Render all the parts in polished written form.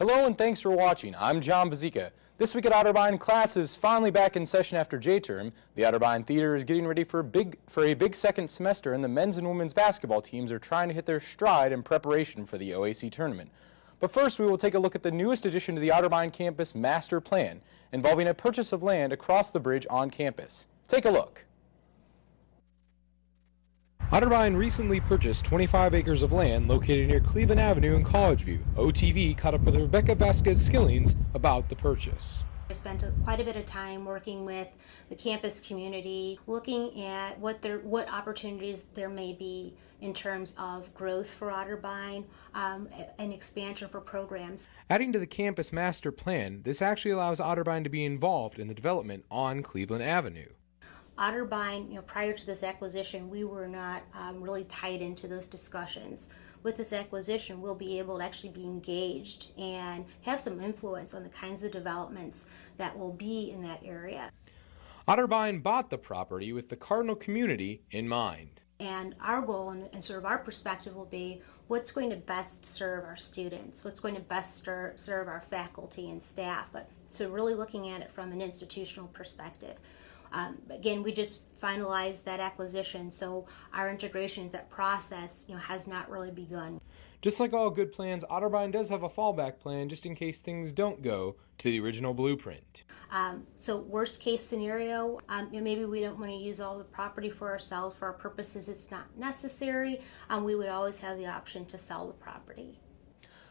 Hello and thanks for watching. I'm Jon Bozeka. This week at Otterbein, class is finally back in session after J-term. The Otterbein Theater is getting ready for a big second semester, and the men's and women's basketball teams are trying to hit their stride in preparation for the OAC tournament. But first, we will take a look at the newest addition to the Otterbein campus master plan, involving a purchase of land across the bridge on campus. Take a look. Otterbein recently purchased 25 acres of land located near Cleveland Avenue in College View. OTV caught up with Rebecca Vasquez-Skillings about the purchase. I spent quite a bit of time working with the campus community, looking at what opportunities there may be in terms of growth for Otterbein and expansion for programs. Adding to the campus master plan, this actually allows Otterbein to be involved in the development on Cleveland Avenue. Otterbein, prior to this acquisition, we were not really tied into those discussions. With this acquisition, we'll be able to actually be engaged and have some influence on the kinds of developments that will be in that area. Otterbein bought the property with the Cardinal community in mind. And our goal and sort of our perspective will be what's going to best serve our students, what's going to best serve our faculty and staff, but so really looking at it from an institutional perspective. Again, we just finalized that acquisition, so our integration into that process, has not really begun. Just like all good plans, Otterbein does have a fallback plan just in case things don't go to the original blueprint. So worst case scenario, maybe we don't want to use all the property for ourselves. For our purposes, it's not necessary. We would always have the option to sell the property.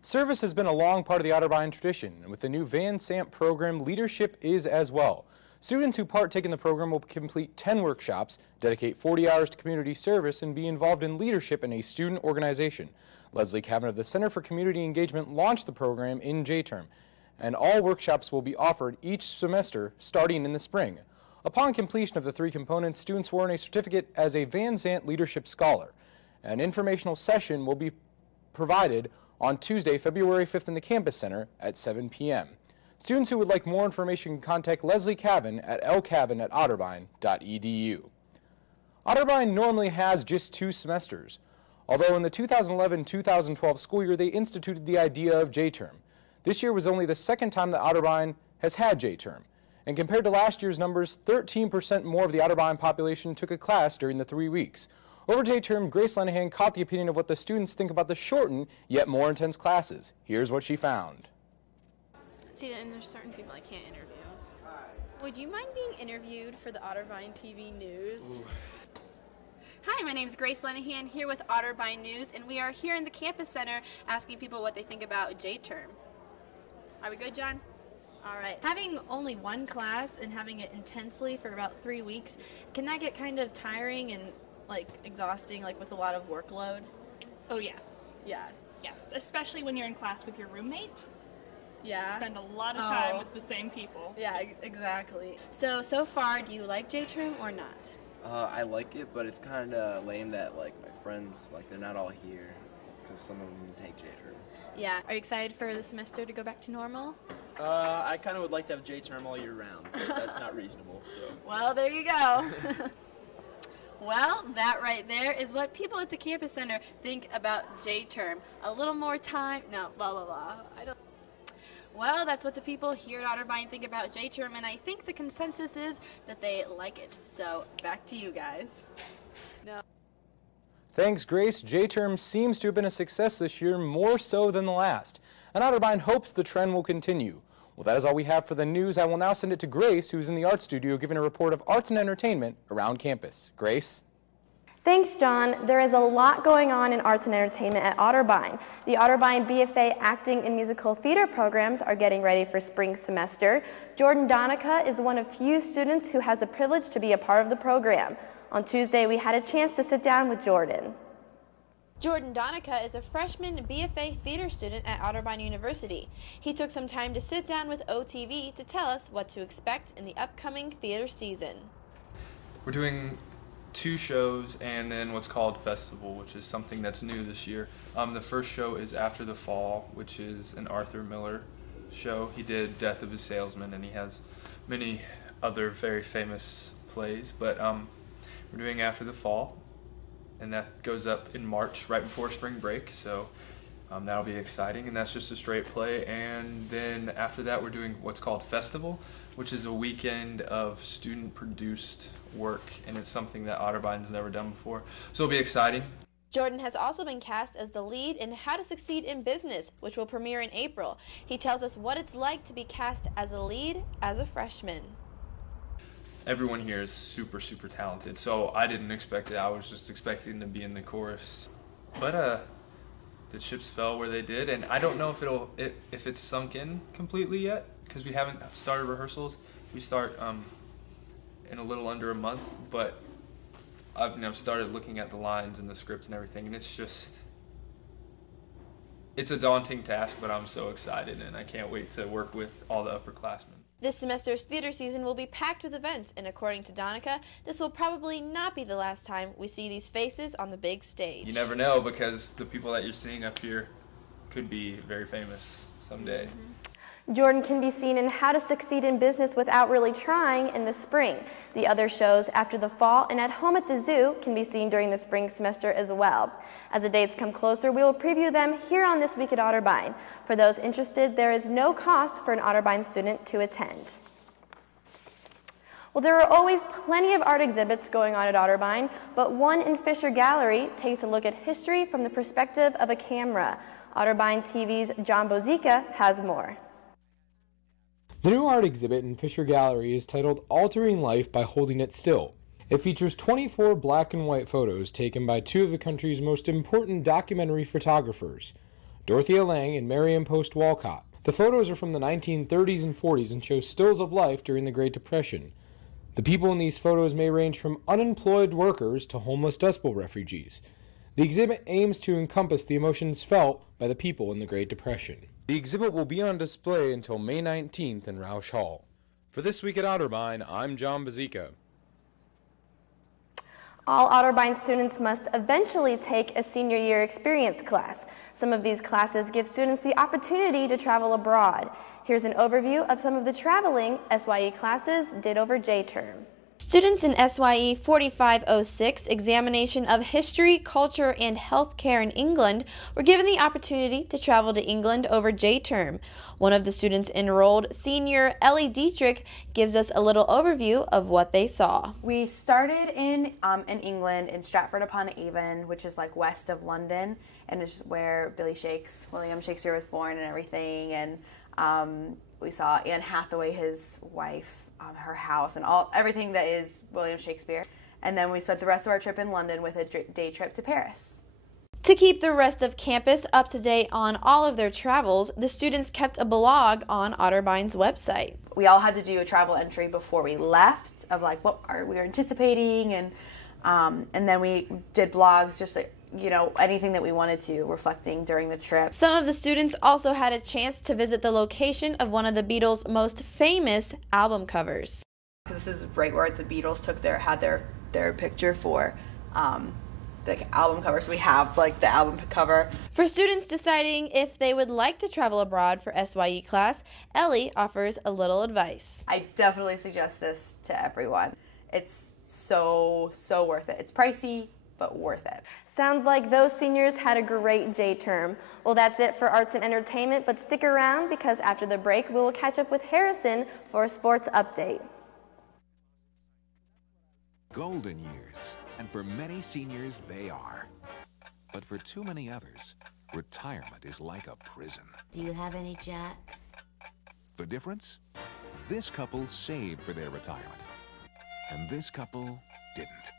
Service has been a long part of the Otterbein tradition, and with the new Van Sant program, leadership is as well. Students who partake in the program will complete 10 workshops, dedicate 40 hours to community service, and be involved in leadership in a student organization. Leslie Cavan of the Center for Community Engagement launched the program in J-term, and all workshops will be offered each semester starting in the spring. Upon completion of the 3 components, students will earn a certificate as a Van Sant Leadership Scholar. An informational session will be provided on Tuesday, February 5th in the Campus Center at 7 p.m. Students who would like more information can contact Leslie Cavan at lcavan@otterbein.edu. Otterbein normally has just 2 semesters, although in the 2011-2012 school year they instituted the idea of J-term. This year was only the second time that Otterbein has had J-term, and compared to last year's numbers, 13% more of the Otterbein population took a class during the 3 weeks. Over J-term, Grace Lenehan caught the opinion of what the students think about the shortened yet more intense classes. Here's what she found. See, and there's certain people I can't interview. Would you mind being interviewed for the Otterbein TV News? Ooh. Hi, my name is Grace Lenehan here with Otterbein News, and we are here in the Campus Center asking people what they think about J-term. Are we good, John? All right. Having only one class and having it intensely for about 3 weeks, can that get kind of tiring and exhausting, with a lot of workload? Oh, yes. Yeah. Yes, especially when you're in class with your roommate. Yeah. You spend a lot of time with the same people. Yeah, exactly. So far, do you like J-term or not? I like it, but it's kind of lame that my friends, they're not all here because some of them take J-term. Yeah. Are you excited for the semester to go back to normal? I kind of would like to have J-term all year round, but that's not reasonable, so. Well, there you go. Well, that right there is what people at the Campus Center think about J-term. A little more time, no, blah, blah, blah. Well, that's what the people here at Otterbein think about J-term, and I think the consensus is that they like it. So, back to you guys. No. Thanks, Grace. J-term seems to have been a success this year, more so than the last. And Otterbein hopes the trend will continue. Well, that is all we have for the news. I will now send it to Grace, who's in the art studio, giving a report of arts and entertainment around campus. Grace? Thanks, John. There is a lot going on in arts and entertainment at Otterbein. The Otterbein BFA Acting and Musical Theater programs are getting ready for spring semester. Jordan Donica is one of few students who has the privilege to be a part of the program. On Tuesday, we had a chance to sit down with Jordan. Jordan Donica is a freshman BFA theater student at Otterbein University. He took some time to sit down with OTV to tell us what to expect in the upcoming theater season. We're doing 2 shows and then what's called Festival, which is something that's new this year. The first show is After the Fall, which is an Arthur Miller show. He did Death of a Salesman, and he has many other very famous plays, but we're doing After the Fall, and that goes up in March, right before spring break, so That'll be exciting, and that's just a straight play. And then after that, we're doing what's called Festival, which is a weekend of student-produced work, and it's something that Otterbein's never done before. So it'll be exciting. Jordan has also been cast as the lead in How to Succeed in Business, which will premiere in April. He tells us what it's like to be cast as a lead as a freshman. Everyone here is super, super talented, so I didn't expect it. I was just expecting to be in the chorus. But the chips fell where they did, and I don't know if it's sunk in completely yet, because we haven't started rehearsals. We start in a little under a month, but I've started looking at the lines and the script and everything, and it's a daunting task, but I'm so excited, and I can't wait to work with all the upperclassmen. This semester's theater season will be packed with events, and according to Donica, this will probably not be the last time we see these faces on the big stage. You never know, because the people that you're seeing up here could be very famous someday. Jordan can be seen in How to Succeed in Business Without Really Trying in the spring. The other shows after the fall and At Home at the Zoo can be seen during the spring semester as well. As the dates come closer, we will preview them here on This Week at Otterbein. For those interested, there is no cost for an Otterbein student to attend. Well, there are always plenty of art exhibits going on at Otterbein, but one in Fisher Gallery takes a look at history from the perspective of a camera. Otterbein TV's Jon Bozeka has more. The new art exhibit in Fisher Gallery is titled Altering Life by Holding It Still. It features 24 black and white photos taken by two of the country's most important documentary photographers, Dorothea Lange and Marion Post Walcott. The photos are from the 1930s and 40s and show stills of life during the Great Depression. The people in these photos may range from unemployed workers to homeless Dust Bowl refugees. The exhibit aims to encompass the emotions felt by the people in the Great Depression. The exhibit will be on display until May 19th in Roush Hall. For This Week at Otterbein, I'm Jon Bozeka. All Otterbein students must eventually take a senior year experience class. Some of these classes give students the opportunity to travel abroad. Here's an overview of some of the traveling SYE classes did over J-term. Students in SYE 4506, Examination of History, Culture, and Healthcare in England, were given the opportunity to travel to England over J-term. One of the students enrolled, senior Ellie Dietrich, gives us a little overview of what they saw. We started in England, in Stratford-upon-Avon, which is like west of London, and it's where William Shakespeare was born and everything, and we saw Anne Hathaway, his wife, her house, and everything that is William Shakespeare. And then we spent the rest of our trip in London with a day trip to Paris. To keep the rest of campus up to date on all of their travels, the students kept a blog on Otterbein's website. We all had to do a travel entry before we left of like what we were anticipating, and then we did blogs, just like, anything that we wanted to, reflecting during the trip. Some of the students also had a chance to visit the location of one of the Beatles' most famous album covers. This is right where the Beatles had their picture for the album cover, so we have like the album cover. For students deciding if they would like to travel abroad for SYE class, Ellie offers a little advice. I definitely suggest this to everyone. It's so worth it. It's pricey, but worth it. Sounds like those seniors had a great J-term. Well, that's it for arts and entertainment, but stick around because after the break, we will catch up with Harrison for a sports update. Golden years, and for many seniors, they are. But for too many others, retirement is like a prison. Do you have any jacks? The difference? This couple saved for their retirement, and this couple didn't.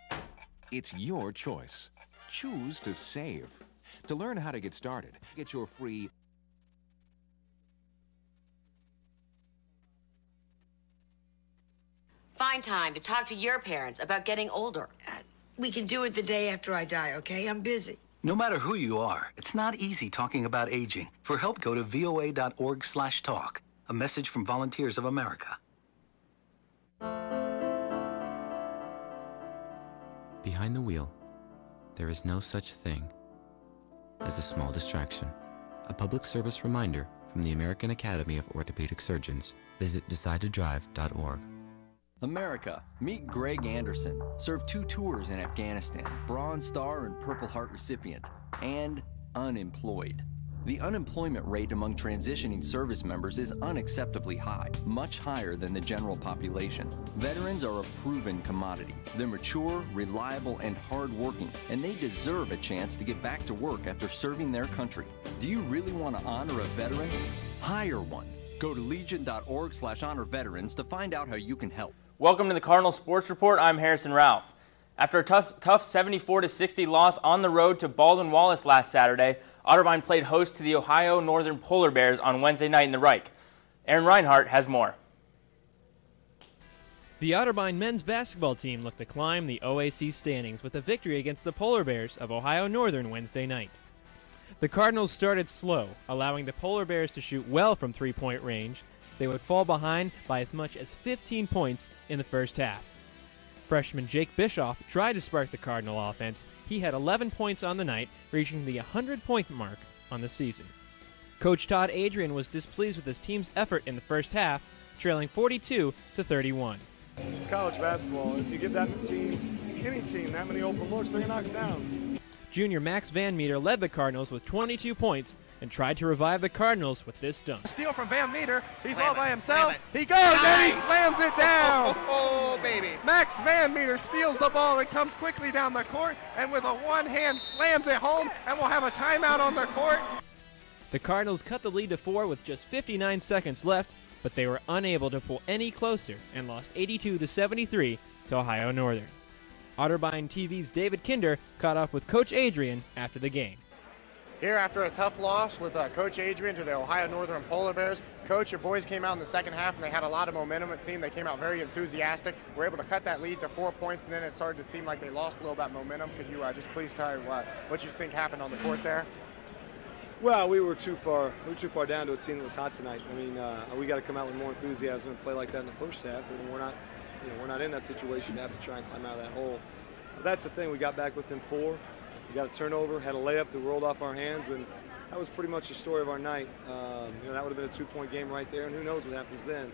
It's your choice. Choose to save. To learn how to get started, get your free Find time to talk to your parents about getting older. We can do it the day after I die, okay? I'm busy. No matter who you are, it's not easy talking about aging. For help, go to voa.org/talk. A message from Volunteers of America. Behind the wheel, there is no such thing as a small distraction. A public service reminder from the American Academy of Orthopedic Surgeons. Visit decidetodrive.org. America, meet Greg Anderson. Served 2 tours in Afghanistan, Bronze Star and Purple Heart recipient, and unemployed. The unemployment rate among transitioning service members is unacceptably high, much higher than the general population. Veterans are a proven commodity. They're mature, reliable, and hardworking, and they deserve a chance to get back to work after serving their country. Do you really want to honor a veteran? Hire one. Go to legion.org/honor-veterans to find out how you can help. Welcome to the Cardinal Sports Report. I'm Harrison Ralph. After a tough 74-60 loss on the road to Baldwin-Wallace last Saturday, Otterbein played host to the Ohio Northern Polar Bears on Wednesday night in the Reich. Aaron Reinhart has more. The Otterbein men's basketball team looked to climb the OAC standings with a victory against the Polar Bears of Ohio Northern Wednesday night. The Cardinals started slow, allowing the Polar Bears to shoot well from three-point range. They would fall behind by as much as 15 points in the first half. Freshman Jake Bischoff tried to spark the Cardinal offense. He had 11 points on the night, reaching the 100-point mark on the season. Coach Todd Adrian was displeased with his team's effort in the first half, trailing 42-31. It's college basketball. If you give that team, any team, that many open looks, they're going to knock it down. Junior Max Van Meter led the Cardinals with 22 points and tried to revive the Cardinals with this dunk. Steal from Van Meter. He's all by himself. He goes and he slams it down. Oh, baby. Max Van Meter steals the ball and comes quickly down the court and with a one hand slams it home, and we'll have a timeout on the court. The Cardinals cut the lead to 4 with just 59 seconds left, but they were unable to pull any closer and lost 82-73 to Ohio Northern. Otterbein TV's David Kinder caught up with Coach Adrian after the game. Here after a tough loss with Coach Adrian to the Ohio Northern Polar Bears. Coach, your boys came out in the second half and they had a lot of momentum. It seemed they came out very enthusiastic. Were able to cut that lead to 4 points, and then it started to seem like they lost a little bit of momentum. Could you just please tell what you think happened on the court there? Well, we were too far down to a team that was hot tonight. I mean, we got to come out with more enthusiasm and play like that in the first half. And we're not in that situation to have to try and climb out of that hole. But that's the thing. We got back within 4. We got a turnover, had a layup that rolled off our hands, and that was pretty much the story of our night. That would have been a 2-point game right there, and who knows what happens then.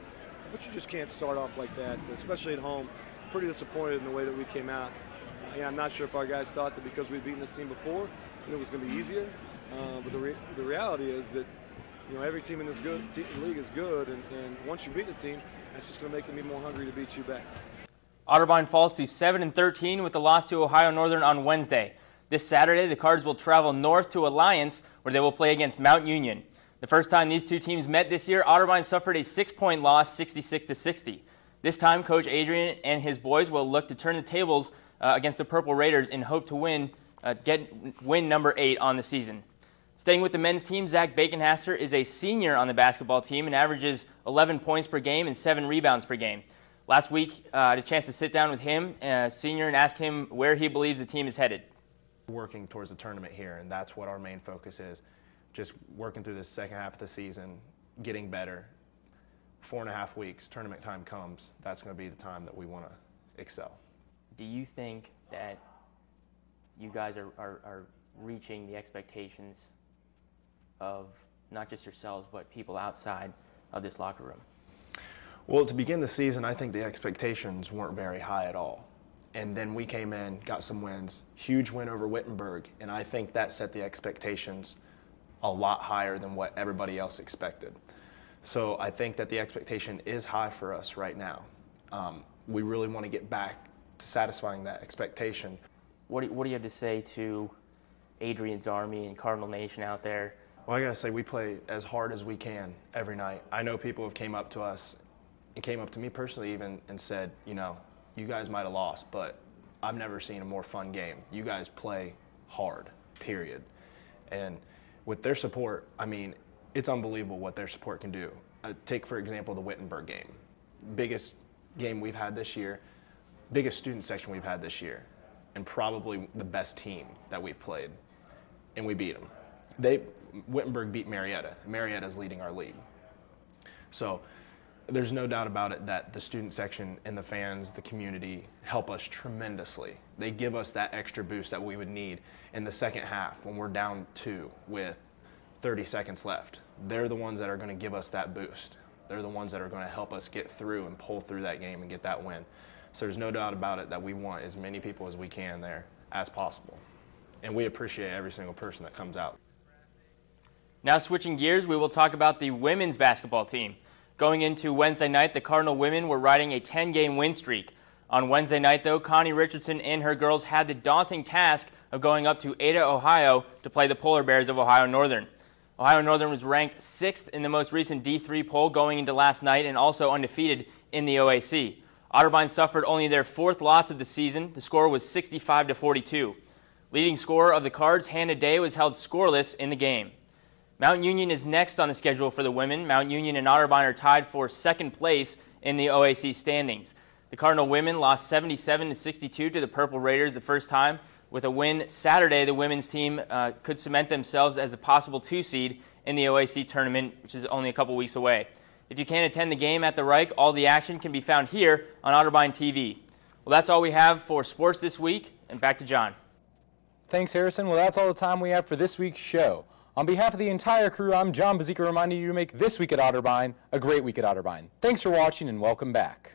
But you just can't start off like that, especially at home. Pretty disappointed in the way that we came out. I'm not sure if our guys thought that because we'd beaten this team before, it was going to be easier. But the reality is that every team in this league is good, and once you beat the team, that's just going to make them be more hungry to beat you back. Otterbein falls to 7-13 with the loss to Ohio Northern on Wednesday. This Saturday, the Cards will travel north to Alliance, where they will play against Mount Union. The first time these two teams met this year, Otterbein suffered a 6-point loss, 66-60. This time, Coach Adrian and his boys will look to turn the tables against the Purple Raiders in hope to win number 8 on the season. Staying with the men's team, Zach Baconhasser is a senior on the basketball team and averages 11 points per game and 7 rebounds per game. Last week, I had a chance to sit down with him, senior, and ask him where he believes the team is headed. Working towards the tournament here, and that's what our main focus is. Just working through this second half of the season, getting better. 4.5 weeks, tournament time comes. That's going to be the time that we want to excel. Do you think that you guys are reaching the expectations of not just yourselves, but people outside of this locker room? Well, to begin the season, I think the expectations weren't very high at all. And then we came in, got some wins, huge win over Wittenberg, and I think that set the expectations a lot higher than what everybody else expected. So I think that the expectation is high for us right now. We really want to get back to satisfying that expectation. What do you have to say to Adrian's Army and Cardinal Nation out there? Well, I got to say, we play as hard as we can every night. I know people have came up to us and came up to me personally even and said, you guys might have lost, but I've never seen a more fun game. You guys play hard, period. And with their support, it's unbelievable what their support can do. Take, for example, the Wittenberg game. Biggest game we've had this year, biggest student section we've had this year, and probably the best team that we've played, and we beat them. Wittenberg beat Marietta. Marietta's leading our league. So there's no doubt about it that the student section and the fans, the community, help us tremendously. They give us that extra boost that we would need in the second half when we're down 2 with 30 seconds left. They're the ones that are going to give us that boost. They're the ones that are going to help us get through and pull through that game and get that win. So there's no doubt about it that we want as many people as we can there as possible. And we appreciate every single person that comes out. Now switching gears, we will talk about the women's basketball team. Going into Wednesday night, the Cardinal women were riding a 10-game win streak. On Wednesday night, though, Connie Richardson and her girls had the daunting task of going up to Ada, Ohio to play the Polar Bears of Ohio Northern. Ohio Northern was ranked 6th in the most recent D3 poll going into last night and also undefeated in the OAC. Otterbein suffered only their 4th loss of the season. The score was 65-42. Leading scorer of the Cards, Hannah Day, was held scoreless in the game. Mount Union is next on the schedule for the women. Mount Union and Otterbein are tied for 2nd place in the OAC standings. The Cardinal women lost 77-62 to the Purple Raiders the first time. With a win Saturday, the women's team could cement themselves as a possible 2 seed in the OAC tournament, which is only a couple weeks away. If you can't attend the game at the Reich, all the action can be found here on Otterbein TV. Well, that's all we have for sports this week, and back to John. Thanks, Harrison. Well, that's all the time we have for this week's show. On behalf of the entire crew, I'm Jon Bozeka reminding you to make this week at Otterbein a great week at Otterbein. Thanks for watching and welcome back.